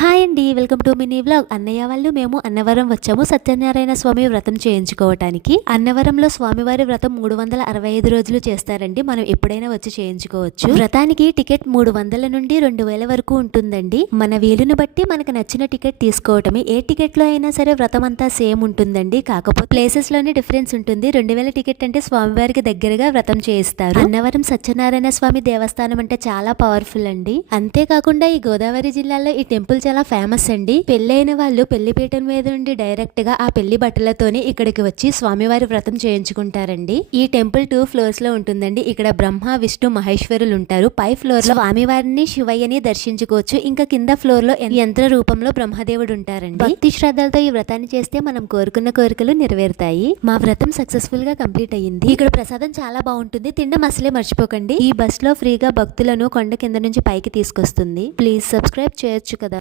Hi అండి, welcome to mini vlog. అన్నయ్య వాళ్ళు మేము అన్నవరం వచ్చాము సత్యనారాయణ స్వామి వ్రతం చేయించుకోవటానికి. అన్నవరంలో స్వామివారి వ్రతం 365 రోజులు చేస్తారండి. మనం ఎప్పుడైనా వచ్చి చేయించుకోవచ్చు. వ్రతానికి టికెట్ 300 నుండి 2000 వరకు ఉంటుందండి. మన వీలుని బట్టి మనకు నచ్చిన టికెట్ తీసుకోవటమే. ఏ టికెట్ లో అయినా సరే వ్రతం అంతా సేమ్ ఉంటుందండి. కాకపోతే ప్లేసెస్ లోనే డిఫరెన్స్ ఉంటుంది. 2000 టికెట్ అంటే స్వామివారికి దగ్గరగా వ్రతం చేయిస్తారు. అన్నవరం సత్యనారాయణ స్వామి దేవస్థానం అంటే చాలా పవర్ఫుల్ అండి. అంతేకాకుండా ఈ గోదావరి జిల్లాలో ఈ టెంపుల్ చాలా ఫేమస్ అండి. పెళ్ళైన వాళ్ళు పెళ్లిపీఠం మీద నుండి డైరెక్ట్ గా ఆ పెళ్లి బట్టలతోనే ఇక్కడికి వచ్చి స్వామివారి వ్రతం చేయించుకుంటారండి. ఈ టెంపుల్ 2 ఫ్లోర్స్ లో ఉంటుందండి. ఇక్కడ బ్రహ్మ విష్ణు మహేశ్వరులు ఉంటారు. పై ఫ్లోర్ లో స్వామివారిని శివయ్యని దర్శించుకోవచ్చు. ఇంకా కింద ఫ్లోర్ లో యంత్ర రూపంలో బ్రహ్మదేవుడు ఉంటారండి. భక్తి శ్రద్ధలతో ఈ వ్రతాన్ని చేస్తే మనం కోరుకున్న కోరికలు నెరవేరుతాయి. మా వ్రతం సక్సెస్ఫుల్ గా కంప్లీట్ అయ్యింది. ఇక్కడ ప్రసాదం చాలా బాగుంటుంది. తినడం అసలే మర్చిపోకండి. ఈ బస్ లో ఫ్రీగా భక్తులను కొండ కింద నుంచి పైకి తీసుకొస్తుంది. ప్లీజ్ సబ్స్క్రైబ్ చేయొచ్చు కదా.